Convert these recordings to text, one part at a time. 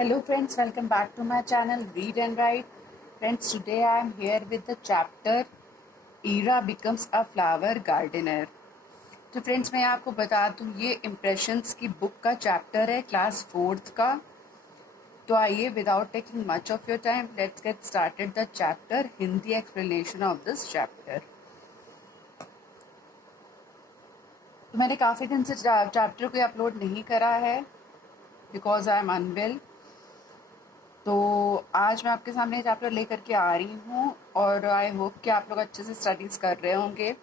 Hello friends, welcome back to my channel Read and Write. Friends, today I am here with the chapter Ira becomes a flower gardener. तो friends मैं आपको बता दूं ये impressions की book का chapter है क्लास 4th का। तो आइए without taking much of your time let's get started the chapter Hindi explanation of this chapter. तो मैंने काफ़ी दिन से चैप्टर को अपलोड नहीं करा है बिकॉज आई एम अनवेल। तो आज मैं आपके सामने चैप्टर लेकर के आ रही हूँ और आई होप कि आप लोग अच्छे से स्टडीज़ कर रहे होंगे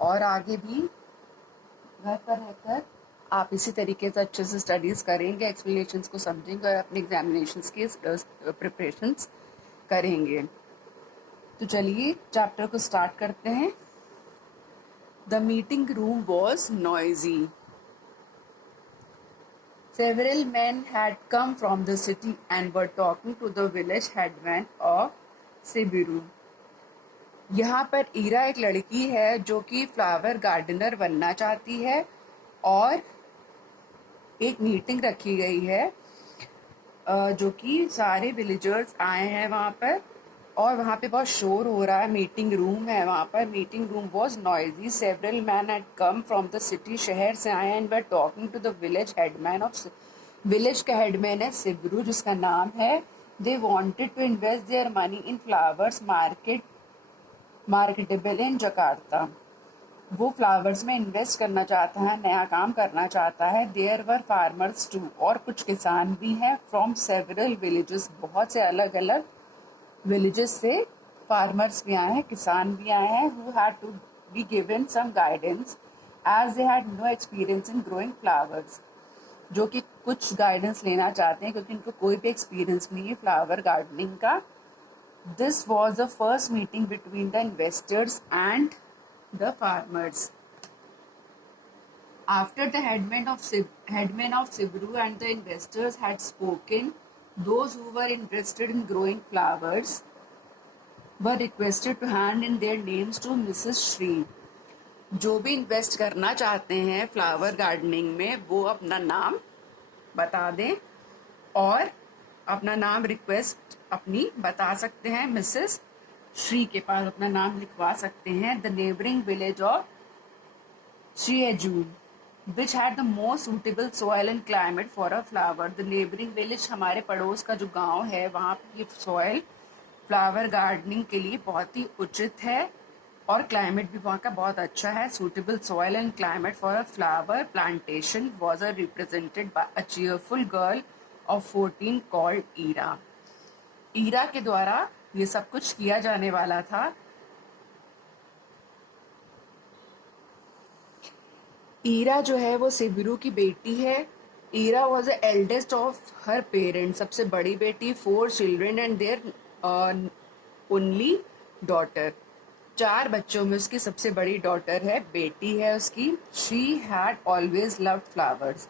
और आगे भी घर पर रहकर आप इसी तरीके से अच्छे से स्टडीज़ करेंगे, एक्सप्लेनेशंस को समझेंगे और अपने एग्जामिनेशंस की प्रिपरेशंस करेंगे। तो चलिए चैप्टर को स्टार्ट करते हैं। The meeting room was noisy. Several men had come from the city and were talking to the village headman of Sibiru. यहाँ पर ईरा एक लड़की है जो कि फ्लावर गार्डनर बनना चाहती है और एक मीटिंग रखी गई है जो कि सारे विलेजर्स आए हैं वहाँ पर और वहाँ पे बहुत शोर हो रहा है। मीटिंग रूम है वहाँ पर। Meeting room was noisy. Several man had come from the city, शहर से आए and were talking to the village headman of. Village का हेडमैन है सिब्रू जिसका नाम है. They wanted to invest their money in flowers marketable in Jakarta. वो flowers में इन्वेस्ट करना चाहता है, नया काम करना चाहता है. देयर वर फार्मर्स टू, और कुछ किसान भी हैं. फ्रॉम सेवरल विलेजेस, बहुत से अलग अलग विलेजेस से फार्मर्स भी आए हैं, किसान भी आए हैं. Who had to be given some guidance as they had no experience in growing flowers. जो कि कुछ गाइडेंस लेना चाहते हैं क्योंकि उनको कोई भी एक्सपीरियंस नहीं है फ्लावर गार्डनिंग का. This was the first meeting between the investors and the farmers. After the headmen of Sibru and the investors had spoken, those who were interested in growing flowers were requested to hand in their names to Mrs. Shri. जो भी invest करना चाहते हैं flower gardening में वो अपना नाम बता दें और अपना नाम रिक्वेस्ट अपनी बता सकते हैं. मिसेस श्री के पास अपना नाम लिखवा सकते हैं. द नेबरिंग विलेज ऑफ श्रीएजू which had the most suitable soil and climate for a flower. The neighboring village, हमारे पड़ोस का जो गांव है वहाँ की सॉइल फ्लावर गार्डनिंग के लिए बहुत ही उचित है और क्लाइमेट भी वहाँ का बहुत अच्छा है. suitable soil and climate for a flower plantation was represented by a cheerful girl of 14 called Ira. Ira के द्वारा ये सब कुछ किया जाने वाला था. ईरा जो है वो सिबिरू की बेटी है. Ira was the eldest of her parents, सबसे बड़ी बेटी. 4 children and their only daughter. 4 बच्चों में उसकी सबसे बड़ी डॉटर है, बेटी है उसकी. She had always loved flowers.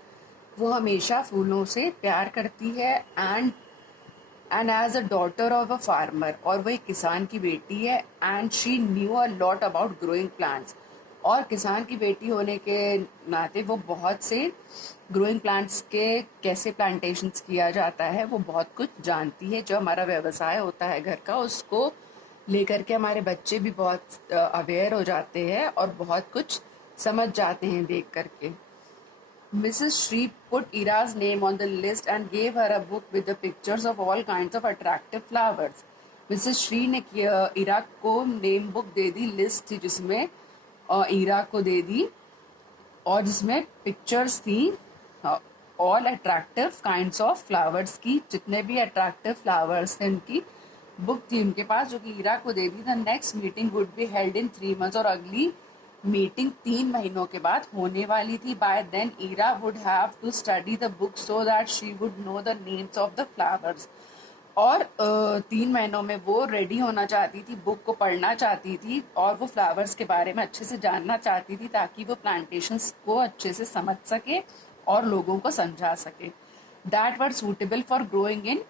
वो हमेशा फूलों से प्यार करती है. And as a daughter of a farmer, और वो एक किसान की बेटी है. And she knew a lot about growing plants, और किसान की बेटी होने के नाते वो बहुत से ग्रोइंग प्लांट्स के कैसे प्लांटेशंस किया जाता है वो बहुत कुछ जानती है. जो हमारा व्यवसाय होता है घर का उसको लेकर के हमारे बच्चे भी बहुत अवेयर हो जाते हैं और बहुत कुछ समझ जाते हैं देख करके. Mrs. Shri put Ira's name on the list and gave her a book with the pictures of all kinds of attractive flowers. Mrs. Shri ने ईरा को नेम बुक दे दी, लिस्ट थी जिसमें ईरा को दे दी और जिसमें पिक्चर्स थी all attractive kinds of flowers की. जितने भी अट्रैक्टिव फ्लावर्स थे उनकी बुक थी उनके पास जो कि ईरा को दे दी. The next meeting would be held in 3 months, और अगली मीटिंग 3 महीनों के बाद होने वाली थी. By then Ira would have to study the book so that she would know the names of the flowers. और 3 महीनों में वो रेडी होना चाहती थी, बुक को पढ़ना चाहती थी और वो फ्लावर्स के बारे में अच्छे से जानना चाहती थी ताकि वो प्लांटेशंस को अच्छे से समझ सके और लोगों को समझा सके. That were suitable for growing in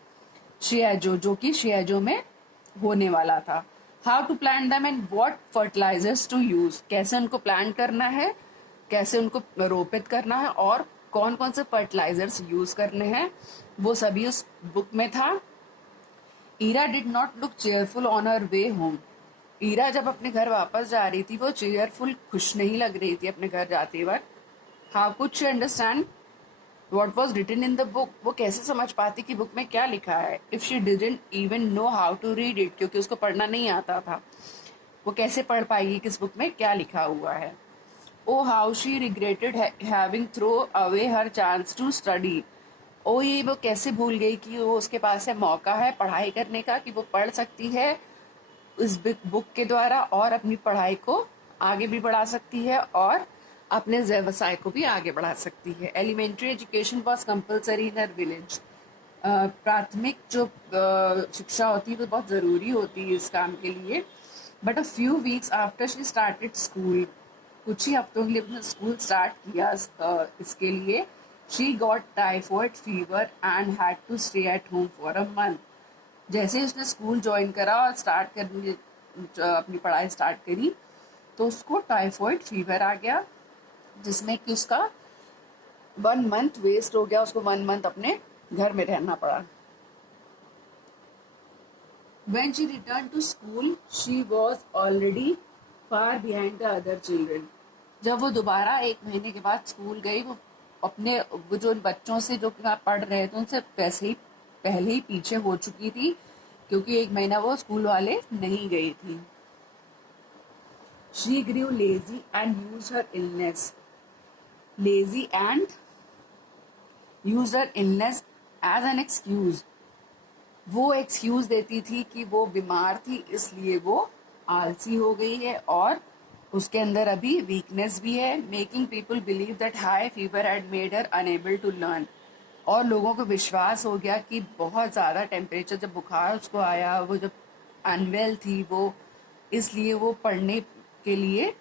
शियाजो, जो कि शियाजो में होने वाला था. How to plant them and what fertilisers to use, कैसे उनको प्लांट करना है, कैसे उनको रोपित करना है और कौन कौन से फर्टिलाइजर्स यूज करने हैं वो सभी उस बुक में था। Ira did not look cheerful on her way home. Ira जब अपने घर वापस जा रही थी वो चेयरफुल खुश नहीं लग रही थी अपने घर जाते वक्त। How could she understand what was written in the book. वो कैसे समझ पाती कि बुक में क्या लिखा है। If she didn't even know how to read it, क्योंकि उसको पढ़ना नहीं आता था, वो कैसे पढ़ पाएगी कि इस बुक में क्या लिखा हुआ है। Oh how she regretted having throw away her chance to study. ओ ये वो कैसे भूल गई कि वो उसके पास है मौका है पढ़ाई करने का, कि वो पढ़ सकती है इस बुक के द्वारा और अपनी पढ़ाई को आगे भी बढ़ा सकती है और अपने व्यवसाय को भी आगे बढ़ा सकती है। Elementary education was compulsory in her village. प्राथमिक जो शिक्षा होती है वो बहुत ज़रूरी होती है इस काम के लिए। But a few weeks after she started school, कुछ ही हफ्तों के लिए उसने स्कूल स्टार्ट किया इसके लिए, she got typhoid fever and had to stay at home for a month. जैसे ही उसने स्कूल ज्वाइन करा और स्टार्ट करने अपनी पढ़ाई स्टार्ट करी तो उसको टाइफॉइड फीवर आ गया, जिसमें कि उसका 1 मंथ वेस्ट हो गया। उसको 1 मंथ अपने घर में रहना पड़ा। When she returned to school, she was already far behind the other children. जब वो दोबारा 1 महीने के बाद स्कूल गई, वो जो बच्चों से जो पढ़ रहे थे उनसे वैसे ही पहले ही पीछे हो चुकी थी, क्योंकि 1 महीना वो स्कूल वाले नहीं गई थी। She grew lazy and used her illness. Lazy and used her illness as an excuse. वो एक्सक्यूज देती थी कि वो बीमार थी इसलिए वो आलसी हो गई है और उसके अंदर अभी वीकनेस भी है। Making people believe that high fever had made her unable to learn. और लोगों को विश्वास हो गया कि बहुत ज़्यादा टेम्परेचर, जब बुखार उसको आया, वो जब अनवेल थी वो, इसलिए वो पढ़ने के लिए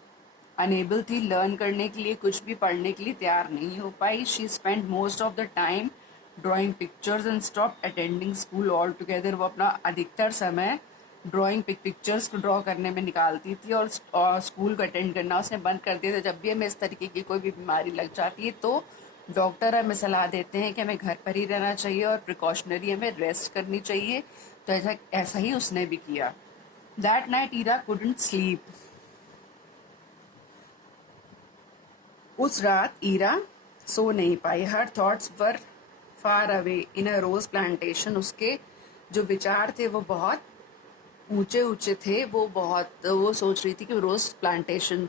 अनेबल थी, लर्न करने के लिए, कुछ भी पढ़ने के लिए तैयार नहीं हो पाई। She spend most of the time drawing pictures and stop attending school all together. वो अपना अधिकतर समय ड्राइंग पिक्चर्स को ड्रॉ करने में निकालती थी और स्कूल को अटेंड करना उसने बंद कर दिया था। जब भी हमें इस तरीके की कोई भी बीमारी लग जाती है तो डॉक्टर हमें सलाह देते हैं कि हमें घर पर ही रहना चाहिए और प्रिकॉशनरी हमें रेस्ट करनी चाहिए। तो ऐसा ही उसने भी किया। That night Ira couldn't sleep. उस रात ईरा सो नहीं पाई। Her thoughts were far away in a rose plantation. उसके जो विचार थे वो बहुत ऊंचे ऊंचे थे। वो सोच रही थी कि रोज प्लांटेशन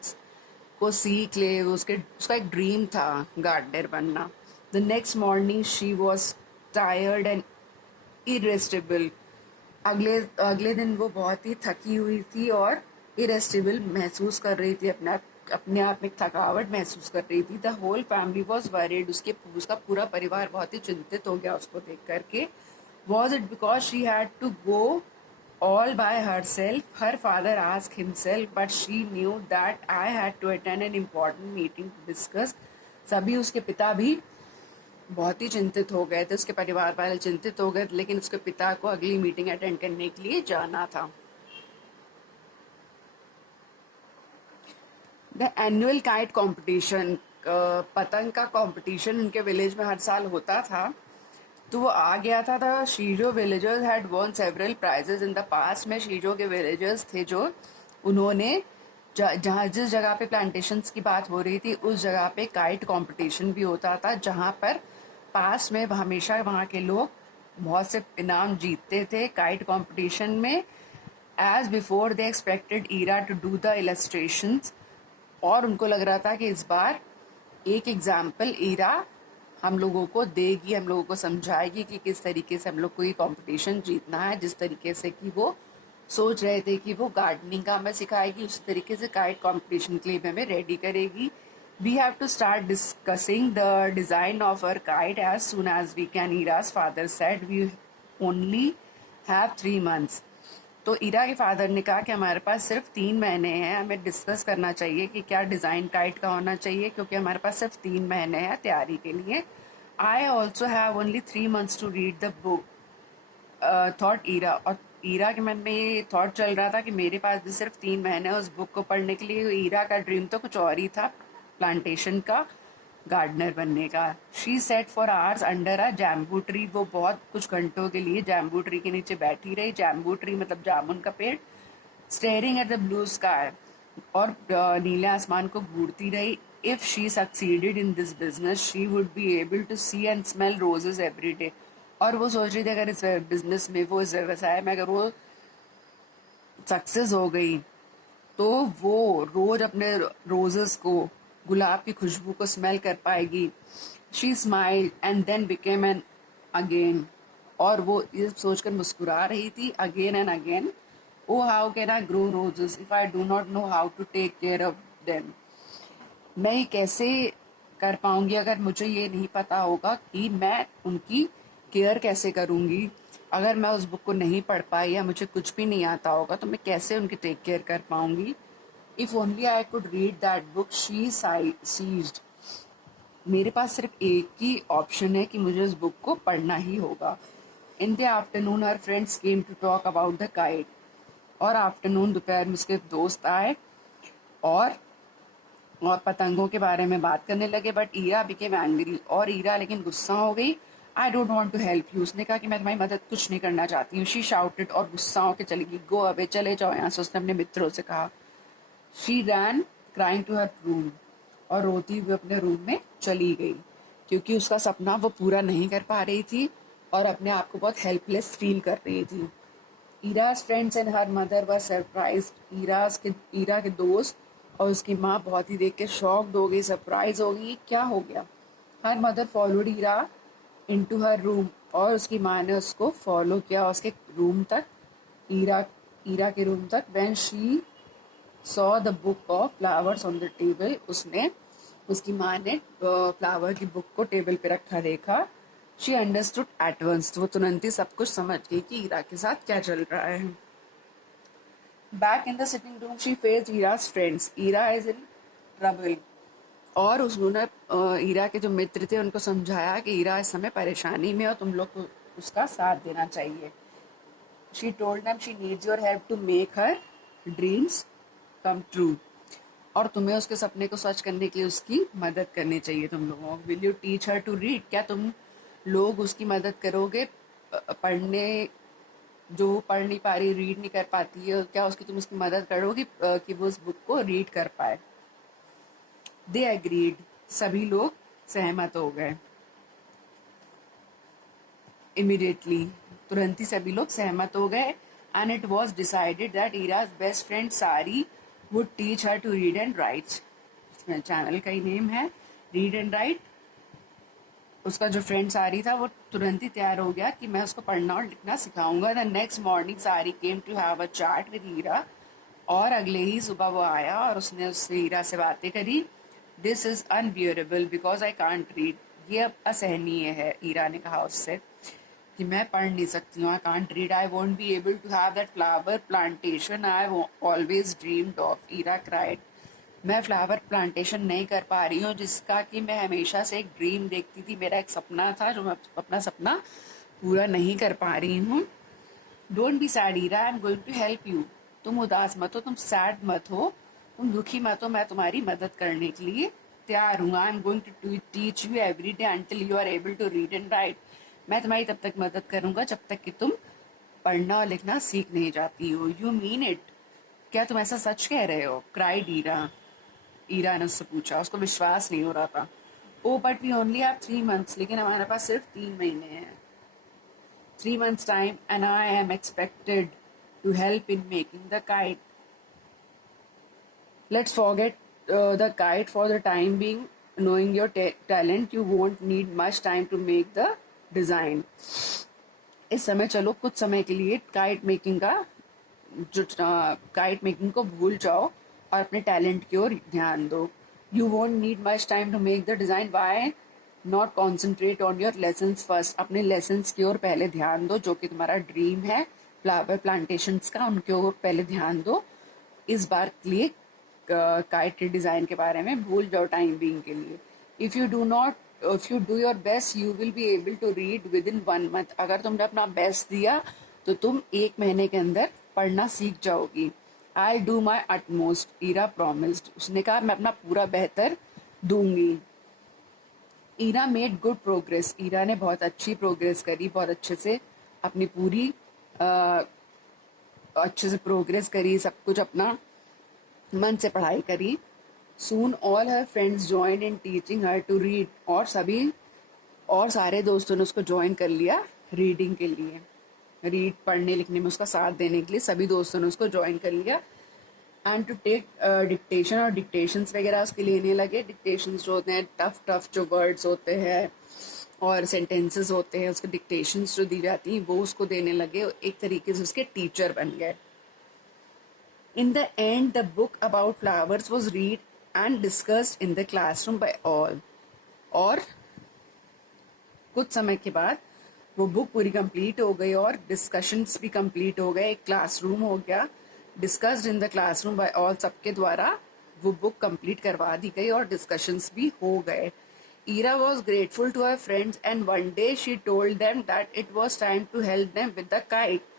को सीख ले। उसका एक ड्रीम था गार्डनर बनना। The next morning she was tired and irritable. अगले अगले दिन वो बहुत ही थकी हुई थी और इरेस्टेबल महसूस कर रही थी, अपने आप में थकावट महसूस कर रही थी। The whole family was worried. उसका पूरा परिवार बहुत ही चिंतित हो गया उसको देख करके। Was it because she had to go all by herself? Her father asked himself, but she knew that I had to attend an important meeting to discuss. सभी उसके पिता भी बहुत ही चिंतित हो गए थे, उसके परिवार वाले चिंतित हो गए, लेकिन उसके पिता को अगली मीटिंग अटेंड करने के लिए जाना था। द एनुअल काइट कॉम्पिटिशन, पतंग का कॉम्पिटिशन उनके विलेज में हर साल होता था, तो वो आ गया था। The Shijo villagers had won several prizes in the past. में शीजो के विलेजर्स थे जो उन्होंने जहाँ जिस जगह पे प्लांटेशंस की बात हो रही थी उस जगह पे काइट कंपटीशन भी होता था, जहाँ पर पास्ट में हमेशा वहाँ के लोग बहुत से इनाम जीतते थे काइट कंपटीशन में। As before they expected Ira to do the illustrations. और उनको लग रहा था कि इस बार एक एग्जाम्पल ईरा हम लोगों को देगी, हम लोगों को समझाएगी कि किस तरीके से हम लोग को ये कंपटीशन जीतना है। जिस तरीके से कि वो सोच रहे थे कि वो गार्डनिंग का हमें सिखाएगी, उस तरीके से काइट कंपटीशन के लिए हमें रेडी करेगी। We have to start discussing the design of our kite as soon as we can, Ira's father said. We only have 3 months। तो ईरा के फादर ने कहा कि हमारे पास सिर्फ 3 महीने हैं, हमें डिस्कस करना चाहिए कि क्या डिज़ाइन काइट का होना चाहिए, क्योंकि हमारे पास सिर्फ 3 महीने हैं तैयारी के लिए। I also have only 3 months to read the book, thought Ira. और ईरा के मन में ये थॉट चल रहा था कि मेरे पास भी सिर्फ 3 महीने उस बुक को पढ़ने के लिए। ईरा का ड्रीम तो कुछ और ही था प्लांटेशन का। गार्डनर बनने का। She sat for hours under a jambu tree, वो बहुत कुछ घंटों के लिए जैम्बू ट्री के नीचे बैठी रही। जैम्बू ट्री मतलब जामुन का पेड़। Staring at the blue sky, और नीले आसमान को घूरती रही। If she succeeded in this business she would be able to see and smell roses every day. और वो सोच रही थी अगर इस बिजनेस में, वो इस व्यवसाय में अगर वो सक्सेस हो गई तो वो रोज अपने रोजेस को, गुलाब की खुशबू को स्मेल कर पाएगी। She smiled and then became an again, और वो ये सोचकर मुस्कुरा रही थी again and again. Oh how can I grow roses if I do not know how to take care of them. मैं ये कैसे कर पाऊंगी अगर मुझे ये नहीं पता होगा कि मैं उनकी केयर कैसे करूंगी। अगर मैं उस बुक को नहीं पढ़ पाई या मुझे कुछ भी नहीं आता होगा तो मैं कैसे उनकी टेक केयर कर पाऊंगी। If only I could read that book she sighed. मेरे पास सिर्फ एक ही ऑप्शन है कि मुझे उस बुक को पढ़ना ही होगा। In the afternoon her friends came to talk about the kite, और आफ्टरनून दोपहर में उसके दोस्त आए और पतंगों के बारे में बात करने लगे। बट ईरा बिकेम एंग्री, और ईरा लेकिन गुस्सा हो गई। I don't want to help you, उसने कहा कि मैं तुम्हारी मदद कुछ नहीं करना चाहती हूँ। शी शाउटेड, और गुस्सा होकर चली गई। गो अवे, चले जाओ यहाँ से, उसने अपने मित्रों से कहा। She ran crying to her room, और रोती हुई अपने रूम में चली गई क्योंकि उसका सपना वो पूरा नहीं कर पा रही थी और अपने आप को बहुत हेल्पलेस फील कर रही थी। Ira's friends and her mother were surprised. Ira के दोस्त और उसकी माँ बहुत ही देख के शॉक्ड हो गई, सरप्राइज हो गई, क्या हो गया। Her mother followed Ira into her room, और उसकी माँ ने उसको फॉलो किया उसके रूम तक, ईरा ईरा के रूम तक। When she saw the book of flowers on the table, उसकी माँ ने फ्लावर की बुक को टेबल पे रखा देखा। शी अंडरस्टूड एट वंस, वो तुरंत ही सब कुछ समझ गई कि ईरा के साथ क्या चल रहा है। Back in the sitting room she faced Ira's friends, Ira is in trouble, और उन्होंने ईरा के जो मित्र थे उनको समझाया कि ईरा इस समय परेशानी में और तुम लोग को उसका साथ देना चाहिए। She told them she needs your help to make her dreams come true, और तुम्हें उसके सपने को सच करने के लिए उसकी मदद करनी चाहिए तुम लोगों को। Will you teach her to read, क्या तुम लोग उसकी मदद करोगे पढ़ने, जो पढ़ नहीं पा रही, रीड नहीं कर पाती है, क्या तुम उसकी मदद करोगी कि वो उस बुक को रीड कर पाए। दे एग्रीड, सभी लोग सहमत हो गए। इमीडिएटली, तुरंत ही सभी लोग सहमत हो गए। And it was decided that Ira's best friend Sari would teach her to read and write. Channel का ही नेम है रीड एंड राइट। उसका जो फ्रेंड सारी था वो तुरंत ही तैयार हो गया कि मैं उसको पढ़ना और लिखना सिखाऊंगा। The next morning Sari came to have a chat with Ira, और अगले ही सुबह वो आया और उसने उससे ईरा से बातें करी। This is unbearable because I can't read, ये अब असहनीय है, ईरा ने कहा उससे कि मैं पढ़ नहीं सकती हूँ। I can't read, I won't be able to have that flower plantation I always dreamed of, Ira cried. मैं फ्लावर प्लांटेशन नहीं कर पा रही हूँ जिसका कि मैं हमेशा से एक ड्रीम देखती थी, मेरा एक सपना था जो मैं अपना सपना पूरा नहीं कर पा रही हूँ। Don't be sad Ira, I am going to help you. तुम उदास मत हो, तुम सैड मत हो, तुम दुखी मत हो, मैं तुम्हारी मदद करने के लिए तैयार हूँ। I am going to teach you every day until you are able to read and write. मैं तुम्हारी तब तक मदद करूंगा जब तक कि तुम पढ़ना और लिखना सीख नहीं जाती हो। यू मीन इट, क्या तुम ऐसा सच कह रहे हो? क्राइड ईरा ने उससे पूछा, उसको विश्वास नहीं हो रहा था। Oh but we only have 3 months, लेकिन हमारे पास सिर्फ 3 महीने हैं। 3 months time and I am expected to help in making the kite. Let's forget the kite for the time being, knowing your talent you won't need much time to make the design। इस समय चलो कुछ समय के लिए kite making को भूल जाओ और अपने टैलेंट की ओर ध्यान दो। You won't need much time to make the design, why not concentrate on your lessons first. अपने लेसन्स की ओर पहले ध्यान दो, जो कि तुम्हारा ड्रीम है फ्लावर प्लांटेशंस का, उनकी ओर पहले ध्यान दो। इस बार के लिए काइट डिजाइन के बारे में भूल जाओ टाइम बीइंग के लिए। If you do your best you will be able to read within 1 month। अगर तुमने अपना बेस्ट दिया तो तुम 1 महीने के अंदर पढ़ना सीख जाओगी। I do my utmost, Ira promised. उसने कहा मैं अपना पूरा बेहतर दूंगी। Ira made good progress, Ira ने बहुत अच्छी प्रोग्रेस करी, बहुत अच्छे से अपनी पूरी अच्छे से प्रोग्रेस करी, सब कुछ अपना मन से पढ़ाई करी. Soon all her friends join in teaching her to read, और सारे दोस्तों ने उसको ज्वाइन कर लिया रीडिंग के लिए, रीड पढ़ने लिखने में उसका साथ देने के लिए सभी दोस्तों ने उसको ज्वाइन कर लिया. एंड टू टेक डिक्टेशन, और डिक्टेशंस वगैरह उसके लेने लगे. डिक्टेशंस जो होते हैं टफ टफ जो वर्ड्स होते हैं और सेंटेंसेस होते हैं, उसके डिक्टेशंस जो दी जाती हैं वो उसको देने लगे. एक तरीके से उसके टीचर बन गए. In the end, the book about flowers was read and discussed in the classroom by all. और कुछ समय के बाद वो बुक पूरी कंप्लीट हो गई और डिस्कशंस भी कंप्लीट हो गए. एक क्लासरूम हो गया, discussed in the classroom by all, सबके द्वारा वो बुक कंप्लीट करवा दी गई और डिस्कशंस भी हो गए. Ira was grateful to her friends and one day she told them that it was time to help them with the kite.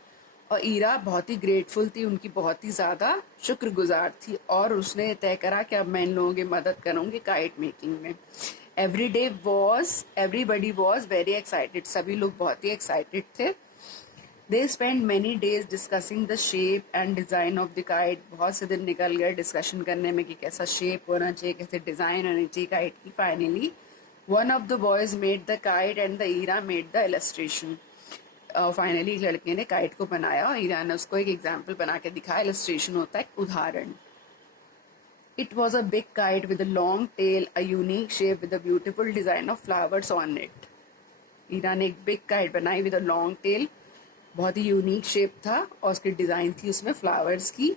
और ईरा बहुत ही ग्रेटफुल थी, उनकी बहुत ही ज़्यादा शुक्रगुजार थी और उसने तय करा कि अब मैं इन लोगों की मदद करूँगी काइट मेकिंग में. एवरीबडी वॉज वेरी एक्साइटेड, सभी लोग बहुत ही एक्साइटेड थे. They spend many days discussing the shape and design of the kite. बहुत से दिन निकल गए डिस्कशन करने में कि कैसा शेप होना चाहिए, कैसे डिज़ाइन होनी चाहिए काइट की. Finally one of the boys made the kite and the Ira made the illustration. Finally एक लड़के ने काइट को बनाया और ईरा ने उसको एक एग्जाम्पल बना के दिखाया. इलस्ट्रेशन होता है उदाहरण. It was a big kite with a long tail, a unique shape with a beautiful design of flowers on it. Ira ने एक बिग काइट बनाई विद अ लॉन्ग टेल, बहुत ही यूनिक शेप था और उसकी डिजाइन थी उसमें फ्लावर्स की.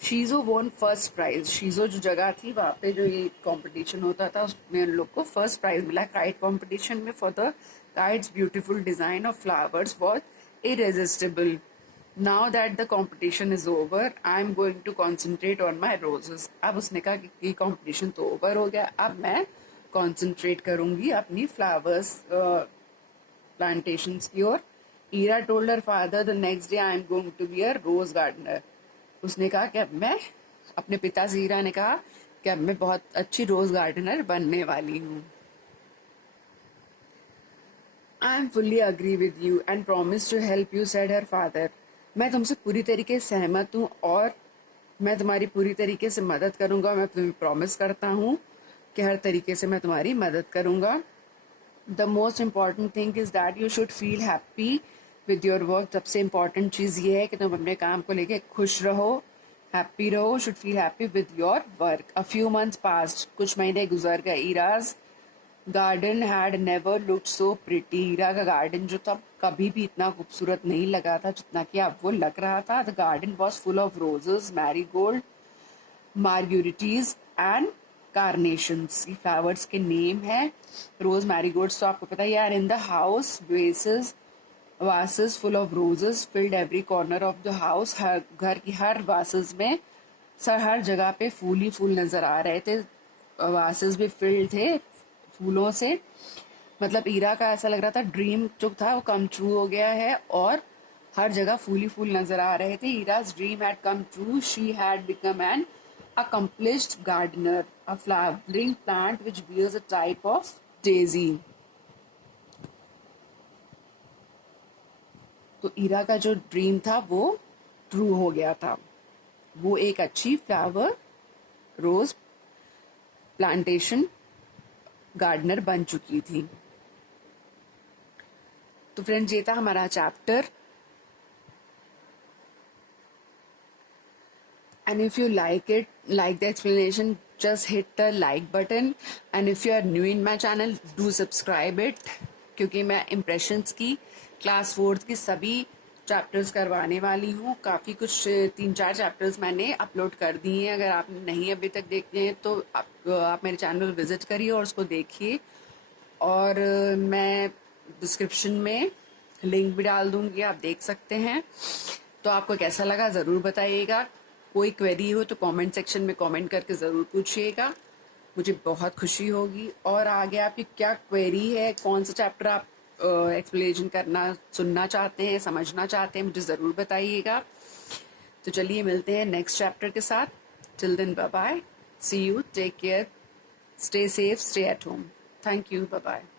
Shijo von first prize. Shijo जो जगह थी वहाँ पे जो ये कंपटीशन होता था उसमें उन लोग को फर्स्ट प्राइज मिला काइट कंपटीशन में. For the kite's beautiful design of flowers was irresistible. Now that the competition is over I am going to concentrate on my roses. अब उसने कहा कि ये कॉम्पिटिशन तो ओवर हो गया, अब मैं कॉन्सेंट्रेट करूंगी अपनी फ्लावर्स प्लांटेशंस की ओर. Ira told her father the next day I am going to be a rose gardener. उसने कहा कि अब मैं, अपने पिताजी ईरा ने कहा कि अब मैं बहुत अच्छी रोज गार्डनर बनने वाली हूँ. I am fully agree with you and promise to help you, said her father. मैं तुमसे पूरी तरीके से सहमत हूँ और मैं तुम्हारी पूरी तरीके से मदद करूँगा. मैं तुम्हें प्रॉमिस करता हूँ कि हर तरीके से मैं तुम्हारी मदद करूँगा. The most important thing is that you should feel happy with your work. सबसे इम्पॉर्टेंट चीज़ ये है कि तुम अपने काम को लेके खुश रहो, हैप्पी रहो. Should feel happy with your work. A few months past, कुछ महीने गुजर गए. Ira's garden had never looked so pretty. Ira का गार्डन जो था कभी भी इतना खूबसूरत नहीं लगा था जितना कि अब वो लग रहा था. The garden was full of roses, marigold, marguerites and carnations. ये फ्लावर्स के नेम है. रोज मैरीगोल्ड्स तो आपको पता ही है. In the house vases full of roses filled every corner of the house. घर की हर vases में हर जगह पे फूल ही फूल नजर आ रहे थे. vases भी filled थे फूलों से. मतलब ईरा का ऐसा लग रहा था ड्रीम जो था वो कम ट्रू हो गया है और हर जगह फूल ही फूल नजर आ रहे थे. ईरा's dream had come true. She had become an accomplished gardener, a flowering plant which bears a type of daisy. तो ईरा का जो ड्रीम था वो ट्रू हो गया था. वो एक अच्छी फ्लावर रोज प्लांटेशन गार्डनर बन चुकी थी. तो फ्रेंड्स ये था हमारा chapter. And if you like the explanation, just hit the like button. And if you are new in my channel, do subscribe it. क्योंकि मैं इम्प्रेशंस की क्लास 4 की सभी चैप्टर्स करवाने वाली हूँ. काफ़ी कुछ 3-4 चैप्टर्स मैंने अपलोड कर दिए हैं. अगर आपने नहीं अभी तक देखे हैं तो आप मेरे चैनल विजिट करिए और उसको देखिए. और मैं डिस्क्रिप्शन में लिंक भी डाल दूँगी, आप देख सकते हैं. तो आपको कैसा लगा ज़रूर बताइएगा. कोई क्वेरी हो तो कमेंट सेक्शन में कमेंट करके ज़रूर पूछिएगा, मुझे बहुत खुशी होगी. और आगे आपकी क्या क्वेरी है, कौन सा चैप्टर आप एक्सप्लेनेशन करना सुनना चाहते हैं, समझना चाहते हैं, मुझे ज़रूर बताइएगा. तो चलिए मिलते हैं नेक्स्ट चैप्टर के साथ. Till then bye bye, see you, take care, stay safe, stay at home. Thank you. Bye bye.